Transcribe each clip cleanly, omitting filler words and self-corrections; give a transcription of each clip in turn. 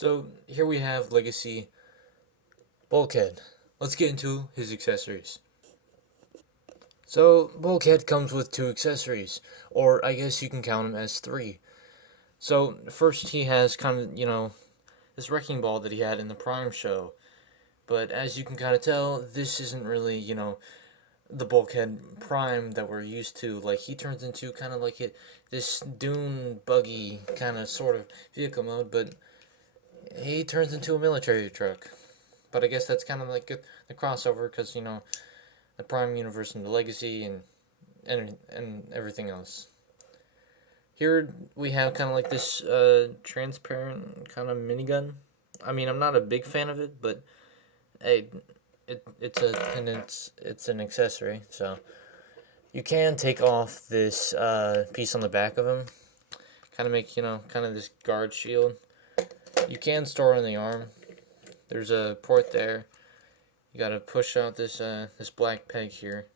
So here we have Legacy Bulkhead. Let's get into his accessories. So Bulkhead comes with two accessories, or I guess you can count them as three. So first he has kind of, this wrecking ball that he had in the Prime show. But as you can kind of tell, this isn't really, the Bulkhead Prime that we're used to. Like, he turns into kind of like this dune buggy kind of sort of vehicle mode, but he turns into a military truck. But I guess that's kind of like the crossover because, the Prime universe and the Legacy and everything else. Here we have kind of like this transparent kind of minigun. I mean, I'm not a big fan of it, but hey, it's an accessory, so you can take off this piece on the back of him, kind of make kind of this guard shield. You can store it on the arm. There's a port there. You gotta push out this black peg here,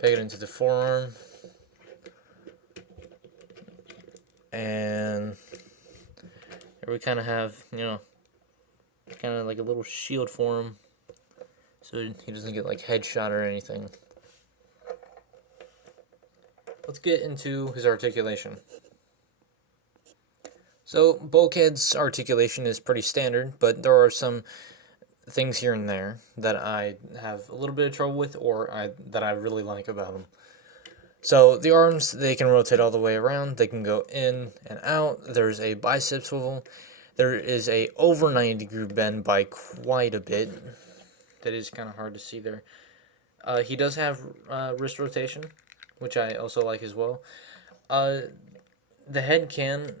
peg it into the forearm, and here we kind of have kind of like a little shield for him, so he doesn't get like headshot or anything. Let's get into his articulation. So Bulkhead's articulation is pretty standard, but there are some things here and there that I have a little bit of trouble with, or that I really like about him. So the arms, they can rotate all the way around. They can go in and out. There's a bicep swivel. There is a over 90-degree bend by quite a bit. That is kind of hard to see there. He does have wrist rotation, which I also like as well. The head can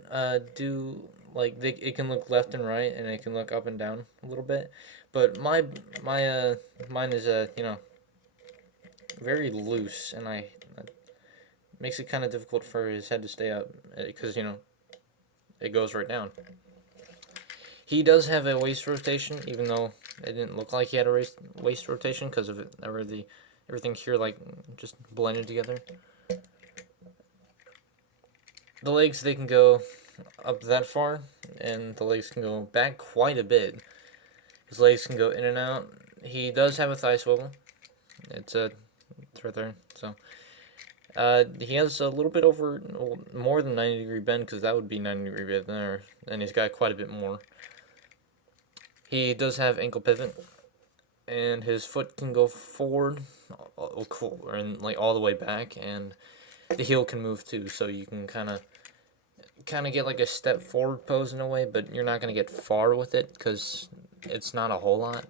do like it can look left and right, and it can look up and down a little bit. But mine is very loose, and makes it kind of difficult for his head to stay up because it goes right down. He does have a waist rotation, even though it didn't look like he had a waist rotation because of everything here like just blended together. The legs, they can go up that far, and the legs can go back quite a bit. His legs can go in and out. He does have a thigh swivel. It's right there. So he has a little bit over more than 90-degree bend, because that would be 90-degree bend there, and he's got quite a bit more. He does have ankle pivot, and his foot can go forward, and like all the way back, and the heel can move too, so you can kind of get like a step forward pose in a way, but you're not going to get far with it because it's not a whole lot.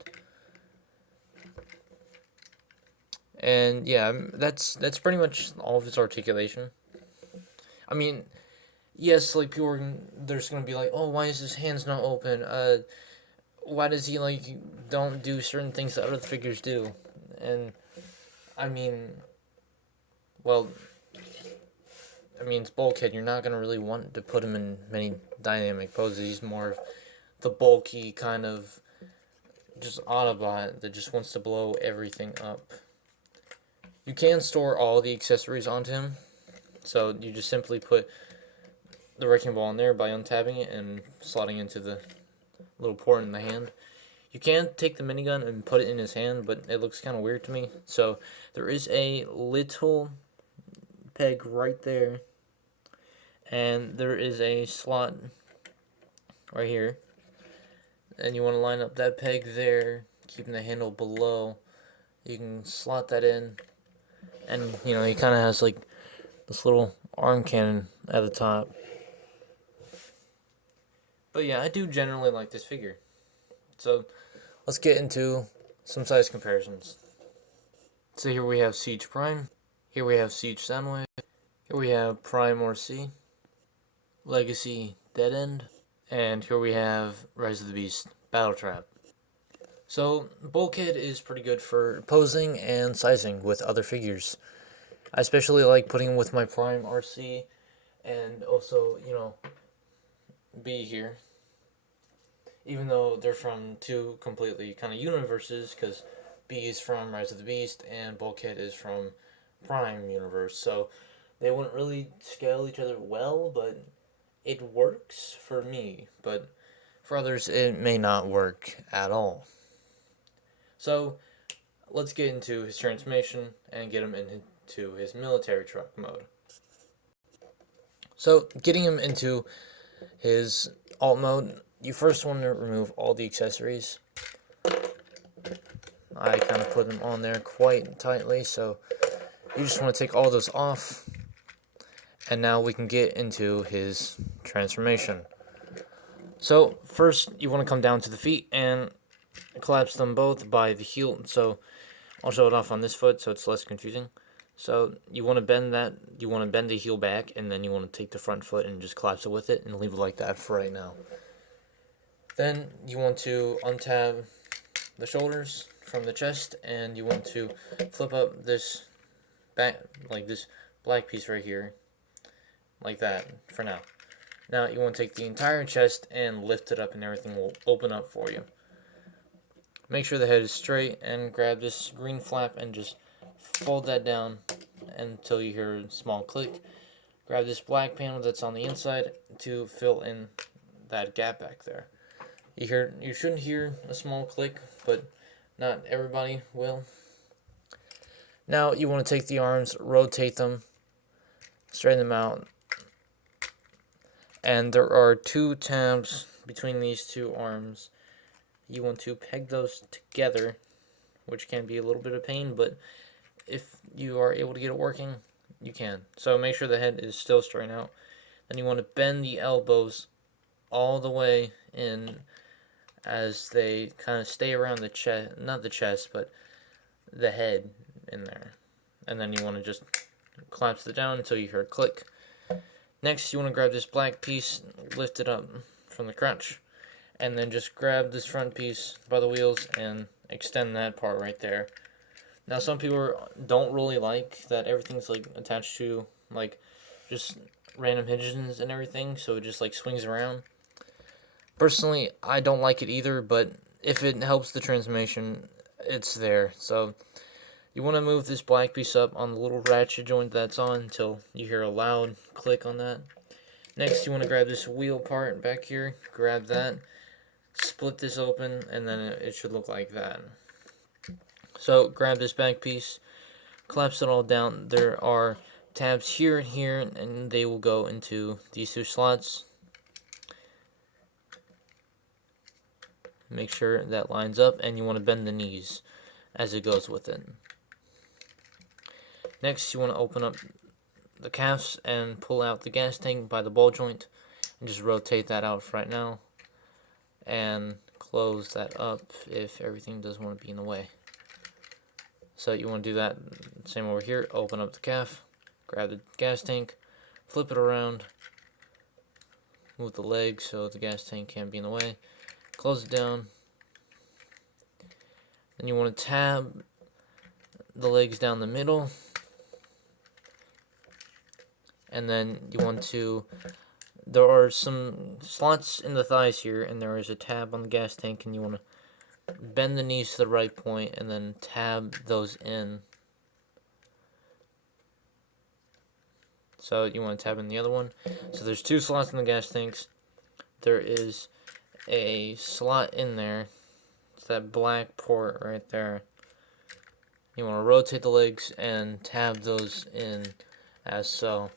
And yeah, that's pretty much all of his articulation. I mean, yes, like there's going to be like, oh, why is his hands not open? Why does he don't do certain things that other figures do? And I mean, well, it's Bulkhead. You're not going to really want to put him in many dynamic poses. He's more of the bulky kind of just Autobot that just wants to blow everything up. You can store all the accessories onto him. So you just simply put the wrecking ball in there by untabbing it and slotting into the little port in the hand. You can take the minigun and put it in his hand, but it looks kind of weird to me. So there is a little peg right there, and there is a slot right here, and you want to line up that peg there, keeping the handle below. You can slot that in, and he kind of has like this little arm cannon at the top. But yeah, I do generally like this figure. So let's get into some size comparisons. So here we have Siege Prime, here we have Siege Soundwave, here we have Prime RC, Legacy Dead End, and here we have Rise of the Beast Battle Trap. So Bulkhead is pretty good for posing and sizing with other figures. I especially like putting him with my Prime RC, and also, B here. Even though they're from two completely kind of universes, because B is from Rise of the Beast and Bulkhead is from Prime universe, so they wouldn't really scale each other well, but it works for me. But For others, it may not work at all. So, let's get into his transformation and get him into his military truck mode. So, getting him into his alt mode, you first want to remove all the accessories. I kind of put them on there quite tightly, so you just want to take all those off. And now we can get into his transformation. So, first you want to come down to the feet and collapse them both by the heel. So, I'll show it off on this foot so it's less confusing. So, you want to bend the heel back, and then you want to take the front foot and just collapse it with it and leave it like that for right now. Then you want to untab the shoulders from the chest, and you want to flip up this back, like this black piece right here, like that for now. Now you want to take the entire chest and lift it up, and everything will open up for you. Make sure the head is straight, and grab this green flap and just fold that down until you hear a small click. Grab this black panel that's on the inside to fill in that gap back there. You shouldn't hear a small click, but not everybody will. Now you want to take the arms, rotate them, straighten them out, and there are 2 tabs between these 2 arms. You want to peg those together, which can be a little bit of pain, but if you are able to get it working, you can. So make sure the head is still straight out. Then you want to bend the elbows all the way in as they kind of stay around the chest, not the chest, but the head in there. And then you want to just collapse it down until you hear a click. Next, you want to grab this black piece, lift it up from the crotch, and then just grab this front piece by the wheels and extend that part right there. Now, some people don't really like that everything's like attached to like just random hinges and everything, so it just like swings around. Personally, I don't like it either, but if it helps the transformation, it's there. So you want to move this black piece up on the little ratchet joint that's on until you hear a loud click on that. Next, you want to grab this wheel part back here, grab that, split this open, and then it should look like that. So grab this back piece, collapse it all down. There are tabs here and here, and they will go into these 2 slots. Make sure that lines up, and you want to bend the knees as it goes with it. Next, you want to open up the calves and pull out the gas tank by the ball joint, and just rotate that out for right now, and close that up if everything doesn't want to be in the way. So you want to do that same over here. Open up the calf, grab the gas tank, flip it around, move the leg so the gas tank can't be in the way. Close it down. Then you want to tab the legs down the middle. And then you want to, there are some slots in the thighs here, and there is a tab on the gas tank, and you want to bend the knees to the right point and then tab those in. So you want to tab in the other one. So there's 2 slots in the gas tanks. There is a slot in there. It's that black port right there. You want to rotate the legs and tab those in as so.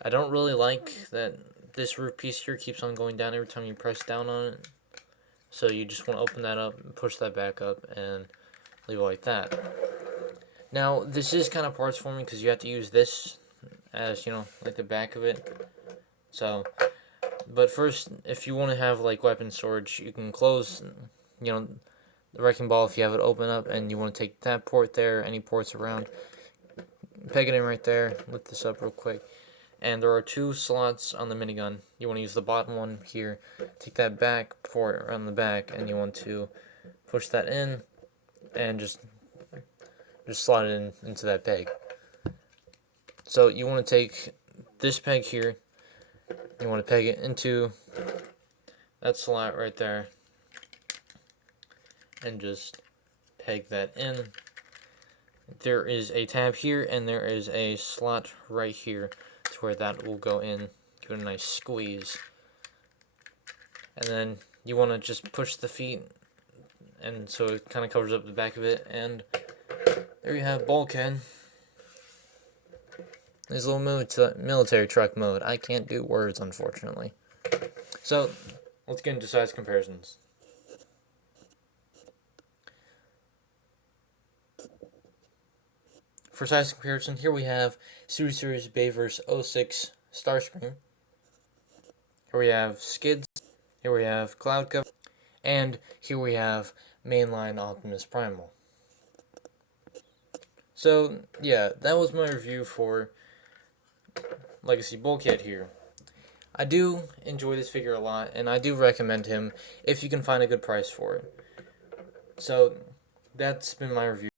I don't really like that this root piece here keeps on going down every time you press down on it. So you just want to open that up and push that back up and leave it like that. Now, this is kind of parts for me because you have to use this as, like the back of it. So, but first, if you want to have like weapon storage, you can close, the wrecking ball if you have it open up, and you want to take that port there, any ports around, peg it in right there, lift this up real quick. And there are 2 slots on the minigun. You want to use the bottom one here, take that back port around the back, and you want to push that in, and just slot it into that peg. So you want to take this peg here, you want to peg it into that slot right there, and just peg that in. There is a tab here, and there is a slot right here to where that will go in. Give it a nice squeeze. And then you want to just push the feet, and so it kind of covers up the back of it. And there you have Bulkhead. His little military truck mode. I can't do words, unfortunately. So, let's get into size comparisons. For size comparison, here we have Series Bayverse 06 Starscream. Here we have Skids. Here we have Cloud Cover. And here we have Mainline Optimus Primal. So, yeah, that was my review for Legacy Bulkhead here. I do enjoy this figure a lot, and I do recommend him if you can find a good price for it. So, that's been my review.